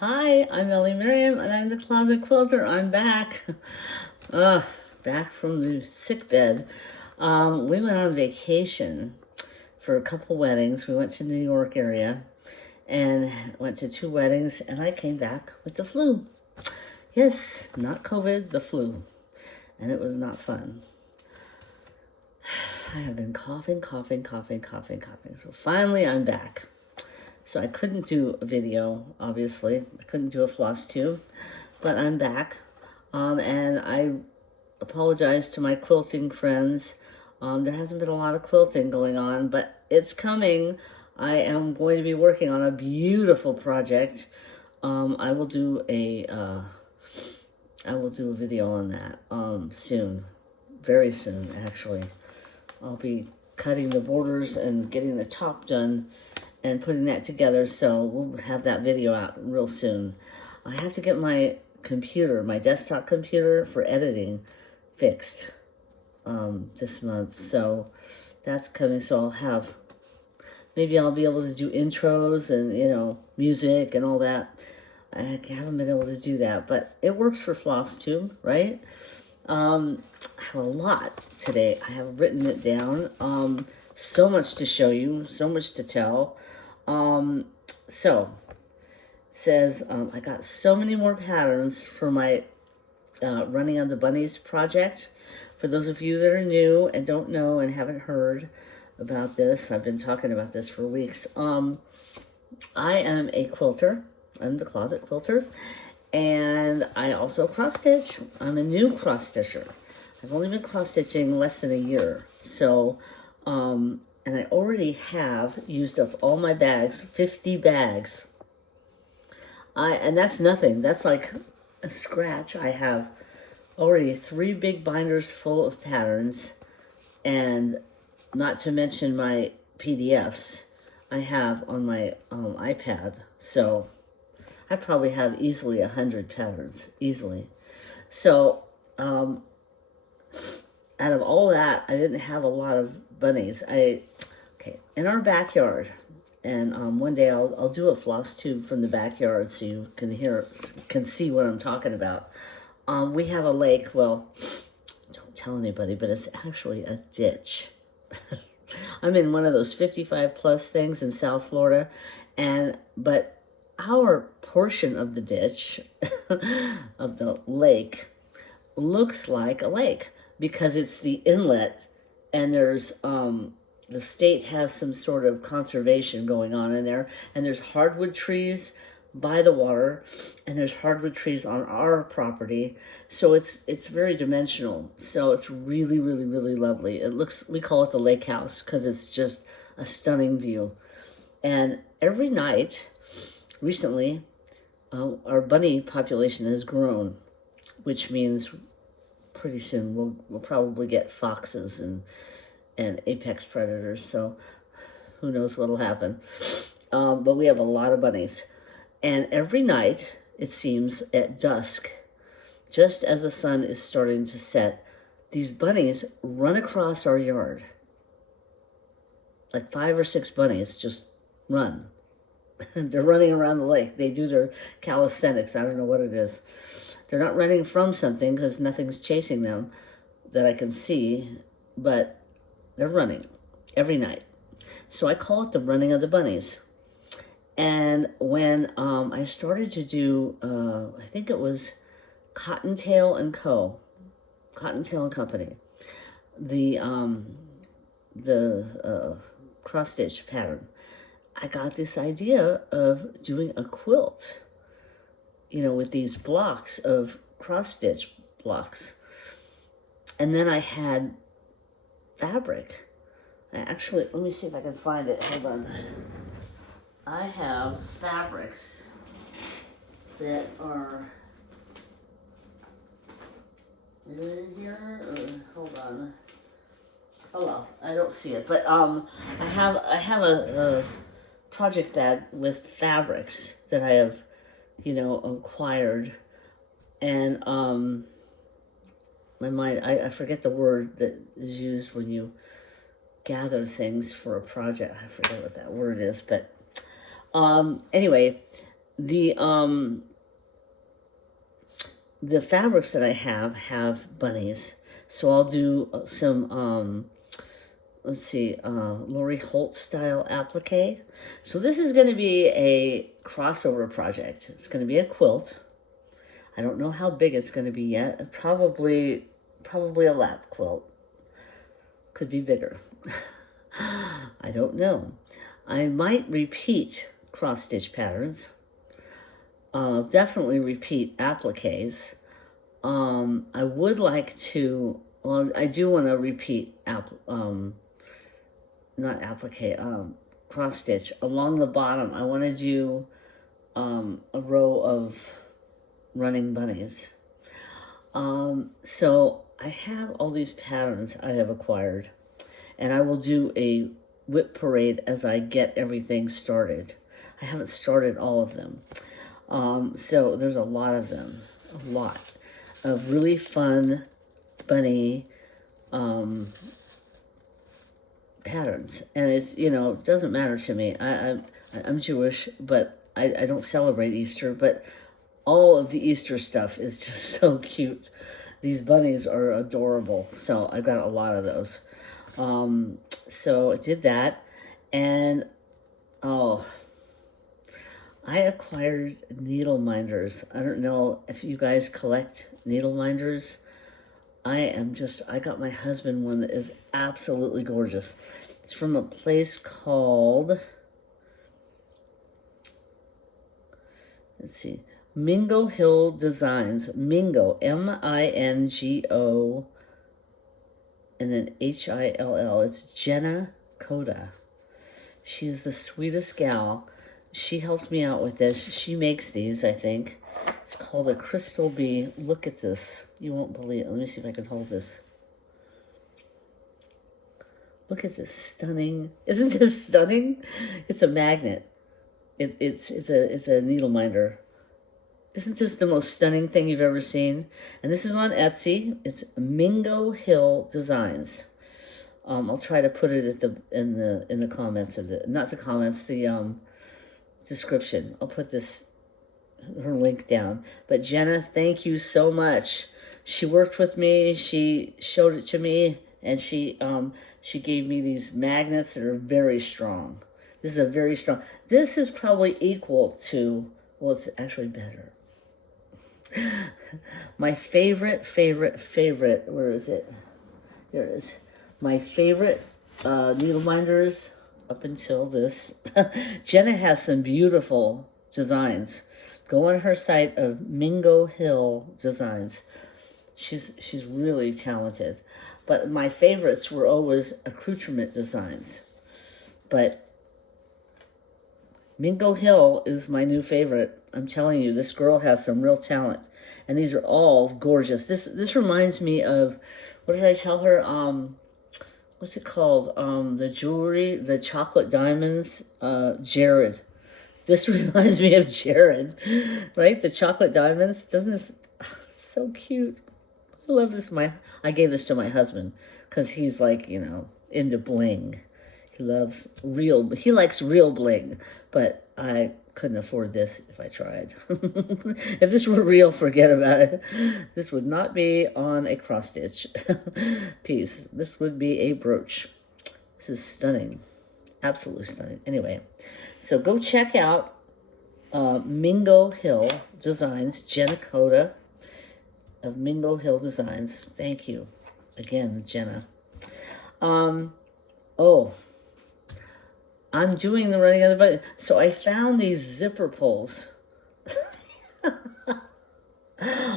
Hi, I'm Ellie Miriam, and I'm the Closet Quilter. I'm back. Back from the sick bed. We went on vacation for a couple weddings. We went to New York area and went to 2 weddings, and I came back with the flu. Yes, not COVID, the flu. And it was not fun. I have been coughing. So finally I'm back. So I couldn't do a video, obviously. I couldn't do a floss tube, but I'm back. And I apologize to my quilting friends. There hasn't been a lot of quilting going on, but it's coming. I am going to be working on a beautiful project. I will do a video on that soon, very soon actually. I'll be cutting the borders and getting the top done and putting that together, so we'll have that video out real soon. I have to get my computer, my desktop computer for editing fixed this month, so that's coming. So maybe I'll be able to do intros and, music and all that. I haven't been able to do that, but it works for floss tube, right? I have a lot today. I have written it down. So much to show you, so much to tell. So it says, I got so many more patterns for my Running on the Bunnies project. For those of you that are new and don't know and haven't heard about this, I've been talking about this for weeks. I am a quilter. I'm the Closet Quilter. And I also cross stitch. I'm a new cross stitcher. I've only been cross stitching less than a year. So, and I already have used up all my bags, 50 bags. And that's nothing. That's like a scratch. I have already 3 big binders full of patterns, and not to mention my PDFs I have on my iPad. So I probably have easily 100 patterns, easily. So out of all that, I didn't have a lot of bunnies. In our backyard, and one day I'll do a floss tube from the backyard so you can see what I'm talking about. We have a lake. Well, don't tell anybody, but it's actually a ditch. I'm in one of those 55 plus things in South Florida, but our portion of the ditch of the lake looks like a lake because it's the inlet, and there's the state has some sort of conservation going on in there, and there's hardwood trees by the water, and there's hardwood trees on our property, so it's very dimensional. So it's really, really, really lovely. We call it the lake house because it's just a stunning view. And every night recently, our bunny population has grown, which means pretty soon we'll probably get foxes and apex predators, so who knows what'll happen. But we have a lot of bunnies. And every night, it seems, at dusk, just as the sun is starting to set, these bunnies run across our yard. Like 5 or 6 bunnies just run. They're running around the lake. They do their calisthenics. I don't know what it is. They're not running from something because nothing's chasing them that I can see, but they're running every night. So I call it the running of the bunnies. And when I started to do, I think it was Cottontail and Company, the cross stitch pattern, I got this idea of doing a quilt, with these blocks of cross stitch blocks. And then I had fabric. Let me see if I can find it. Hold on. I have fabrics that are, is it in here? Hold on. Oh well, I don't see it. But I have a project bag with fabrics that I have, acquired, and I forget the word that is used when you gather things for a project. I forget what that word is, but anyway, the fabrics that I have bunnies. So I'll do some, let's see, Lori Holt style applique. So this is going to be a crossover project. It's going to be a quilt. I don't know how big it's going to be yet. Probably a lap quilt. Could be bigger. I don't know. I might repeat cross stitch patterns. Definitely repeat appliques. I would like to, well, I do want to repeat not applique, cross stitch. Along the bottom, I want to do a row of running bunnies. So I have all these patterns I have acquired, and I will do a whip parade as I get everything started. I haven't started all of them. So there's a lot of them, a lot of really fun bunny patterns. And it's, you know, it doesn't matter to me. I'm Jewish, but I don't celebrate Easter, but all of the Easter stuff is just so cute. These bunnies are adorable. So I got a lot of those. So I did that. And, oh, I acquired needle minders. I don't know if you guys collect needle minders. I got my husband one that is absolutely gorgeous. It's from a place called, let's see, Mingo Hill Designs. Mingo, M-I-N-G-O, and then H-I-L-L. It's Jenna Coda. She is the sweetest gal. She helped me out with this. She makes these, I think. It's called a Crystal Bee. Look at this. You won't believe it. Let me see if I can hold this. Look at this stunning. Isn't this stunning? It's a magnet. It's a needle minder. Isn't this the most stunning thing you've ever seen? And this is on Etsy. It's Mingo Hill Designs. I'll try to put it at in the comments of the, not the comments, the description. I'll put her link down. But Jenna, thank you so much. She worked with me. She showed it to me, and she gave me these magnets that are very strong. This is a very strong. This is probably equal to, well, it's actually better. My favorite, where is it? Here it is. My favorite needle minders up until this. Jenna has some beautiful designs. Go on her site of Mingo Hill Designs. She's really talented. But my favorites were always accoutrement designs. But Mingo Hill is my new favorite. I'm telling you, this girl has some real talent. And these are all gorgeous. This reminds me of, what did I tell her? What's it called? The jewelry, the chocolate diamonds, Jared. This reminds me of Jared, right? The chocolate diamonds. Doesn't this, so cute. I love this. I gave this to my husband because he's like, you know, into bling. He likes real bling, but I couldn't afford this if I tried. If this were real, forget about it. This would not be on a cross stitch piece. This would be a brooch. This is stunning. Absolutely stunning. Anyway, so go check out Mingo Hill Designs, Jenna Coda of Mingo Hill Designs. Thank you again, Jenna. Oh, I'm doing the running on the button. So I found these zipper pulls.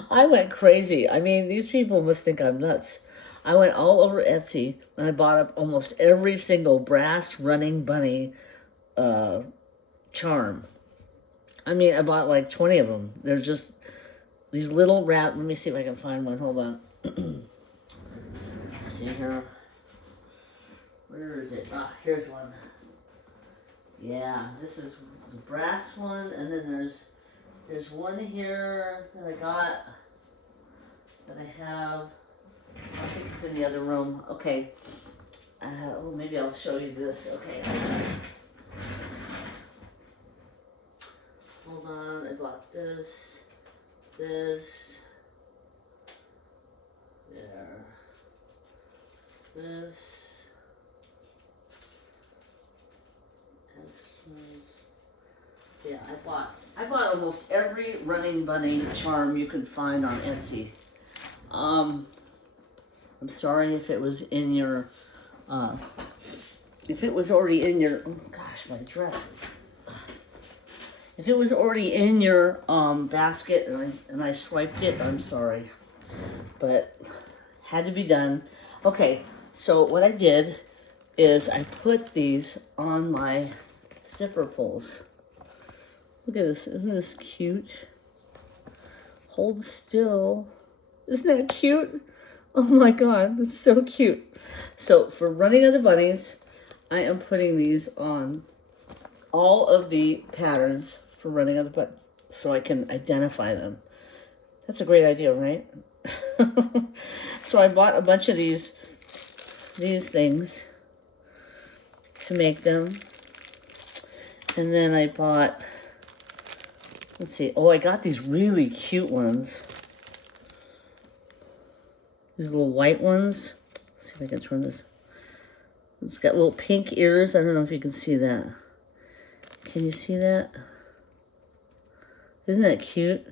I went crazy. I mean, these people must think I'm nuts. I went all over Etsy and I bought up almost every single brass running bunny charm. I mean, I bought like 20 of them. They're just these little let me see if I can find one. Hold on. Let's see here. Where is it? Ah, here's one. Yeah, this is the brass one, and then there's one here that I got, that I have. I think it's in the other room. Okay. Oh, maybe I'll show you this. Okay. hold on, I bought this, there, this, yeah, I bought almost every running bunny charm you can find on Etsy. I'm sorry if it was in your, if it was already in your, oh gosh, my dress. If it was already in your basket and I swiped it, I'm sorry. But had to be done. Okay, so what I did is I put these on my zipper pulls. Look at this, isn't this cute? Hold still. Isn't that cute? Oh my God, that's so cute. So for Running of the Bunnies, I am putting these on all of the patterns for Running of the Bunnies so I can identify them. That's a great idea, right? So I bought a bunch of these things to make them. And then I bought, let's see, oh, I got these really cute ones. These little white ones. Let's see if I can turn this. It's got little pink ears. I don't know if you can see that. Can you see that? Isn't that cute?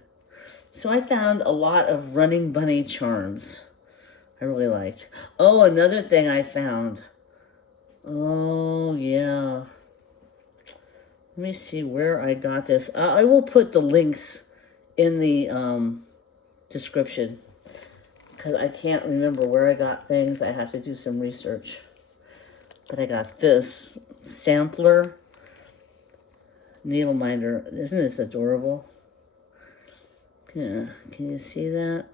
So I found a lot of running bunny charms I really liked. Oh, another thing I found. Oh, yeah. Let me see where I got this. I will put the links in the description because I can't remember where I got things. I have to do some research. But I got this sampler needle minder. Isn't this adorable? Yeah, can you see that?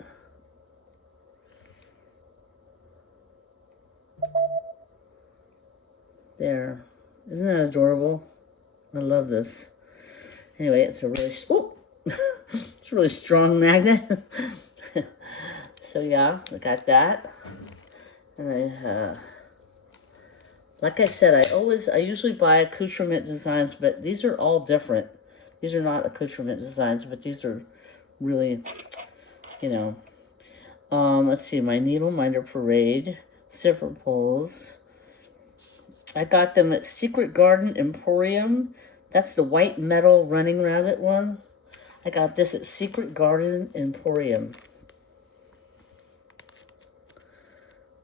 There. Isn't that adorable? I love this. Anyway, it's a really, it's a really strong magnet. So yeah, I got that. And I, like I said, I usually buy accoutrement designs, but these are all different. These are not accoutrement designs, but these are really, you know. Let's see, my needle minder parade, zipper pulls. I got them at Secret Garden Emporium. That's the white metal running rabbit one. I got this at Secret Garden Emporium.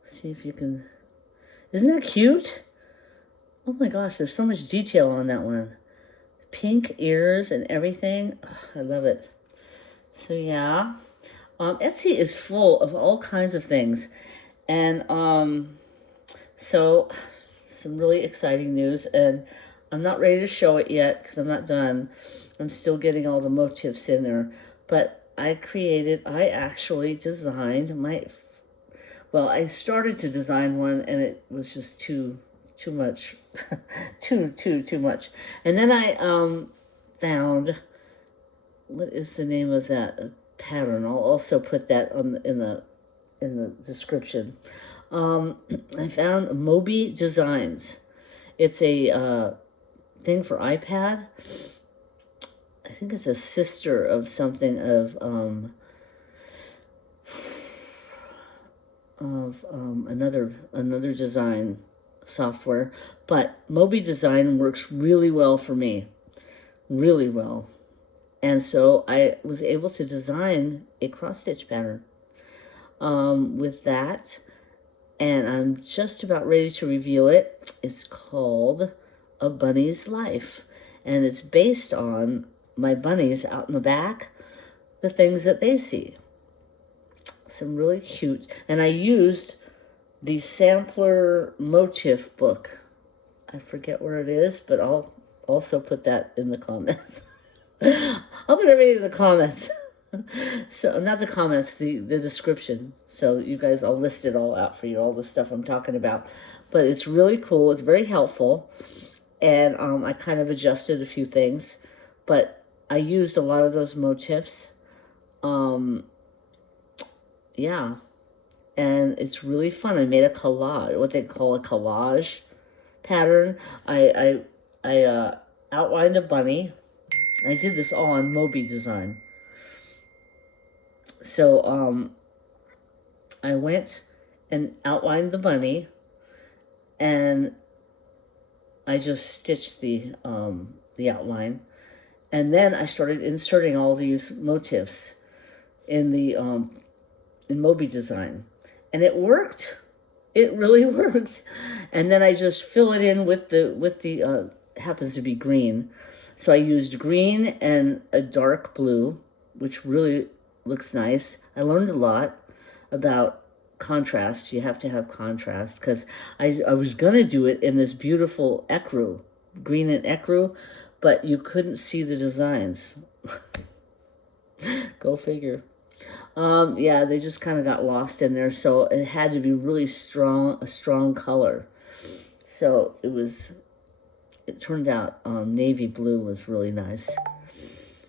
See if you can, isn't that cute? Oh my gosh, there's so much detail on that one. Pink ears and everything. Oh, I love it. So yeah, Etsy is full of all kinds of things. And so some really exciting news, and I'm not ready to show it yet because I'm not done. I'm still getting all the motifs in there. But I actually designed my, well, I started to design one and it was just too much, too much. And then I found, what is the name of that pattern? I'll also put that on in the description. I found MOBI Designs. It's a thing for iPad. I think it's a sister of something of another design software, but MOBI Design works really well for me, really well. And so I was able to design a cross stitch pattern with that, and I'm just about ready to reveal it. It's called A Bunny's Life, and it's based on my bunnies out in the back, the things that they see. Some really cute, and I used the sampler motif book. I forget where it is, but I'll also put that in the comments. I'll put everything in the comments. So, not the comments, the description. So you guys, I'll list it all out for you, all the stuff I'm talking about. But it's really cool. It's very helpful. And I kind of adjusted a few things. But I used a lot of those motifs. Yeah. And it's really fun. I made a collage, what they call a collage pattern. I outlined a bunny I did this all on MOBI design. So I went and outlined the bunny, and I just stitched the outline, and then I started inserting all these motifs in the in MOBI design, and it worked. It really worked. And then I just fill it in with the happens to be green. So I used green and a dark blue, which really looks nice. I learned a lot about contrast. You have to have contrast, because I was going to do it in this beautiful ecru, green and ecru, but you couldn't see the designs. Go figure. Yeah, they just kind of got lost in there, so it had to be really strong, a strong color. So it turned out navy blue was really nice.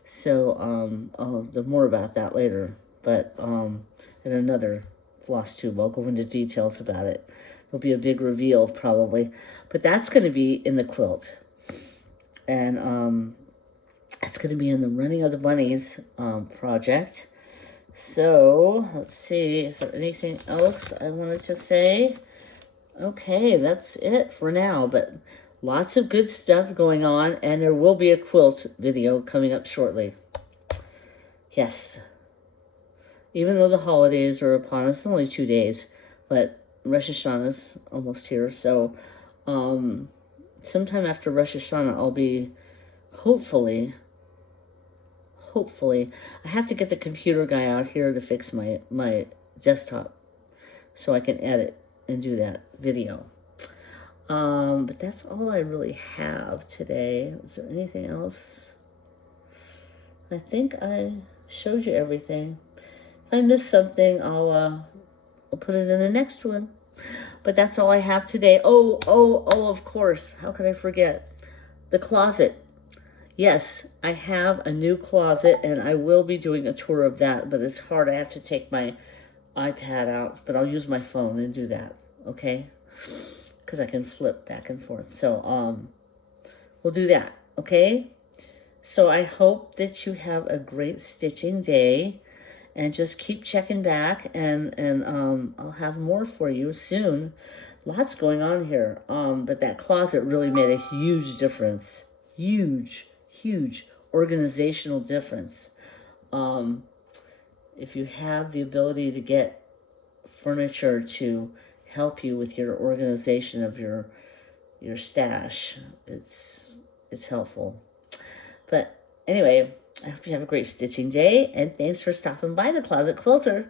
So I'll do more about that later, but in another floss tube, I'll go into details about it. There'll be a big reveal probably, but that's going to be in the quilt, and it's going to be in the Running of the Bunnies project. So let's see, is there anything else I wanted to say? Okay, that's it for now, but lots of good stuff going on, and there will be a quilt video coming up shortly. Yes. Even though the holidays are upon us, only 2 days, but Rosh Hashanah's almost here, so sometime after Rosh Hashanah, I'll be, hopefully, I have to get the computer guy out here to fix my desktop so I can edit and do that video. But that's all I really have today. Is there anything else? I think I showed you everything. If I missed something, I'll put it in the next one. But that's all I have today. Oh, of course. How could I forget? The closet. Yes, I have a new closet, and I will be doing a tour of that, but it's hard. I have to take my iPad out, but I'll use my phone and do that, okay? Because I can flip back and forth. So we'll do that, okay? So I hope that you have a great stitching day, and just keep checking back, and I'll have more for you soon. Lots going on here, but that closet really made a huge difference. Huge organizational difference. If you have the ability to get furniture to help you with your organization of your stash, it's helpful. But anyway, I hope you have a great stitching day, and thanks for stopping by the Closet Quilter.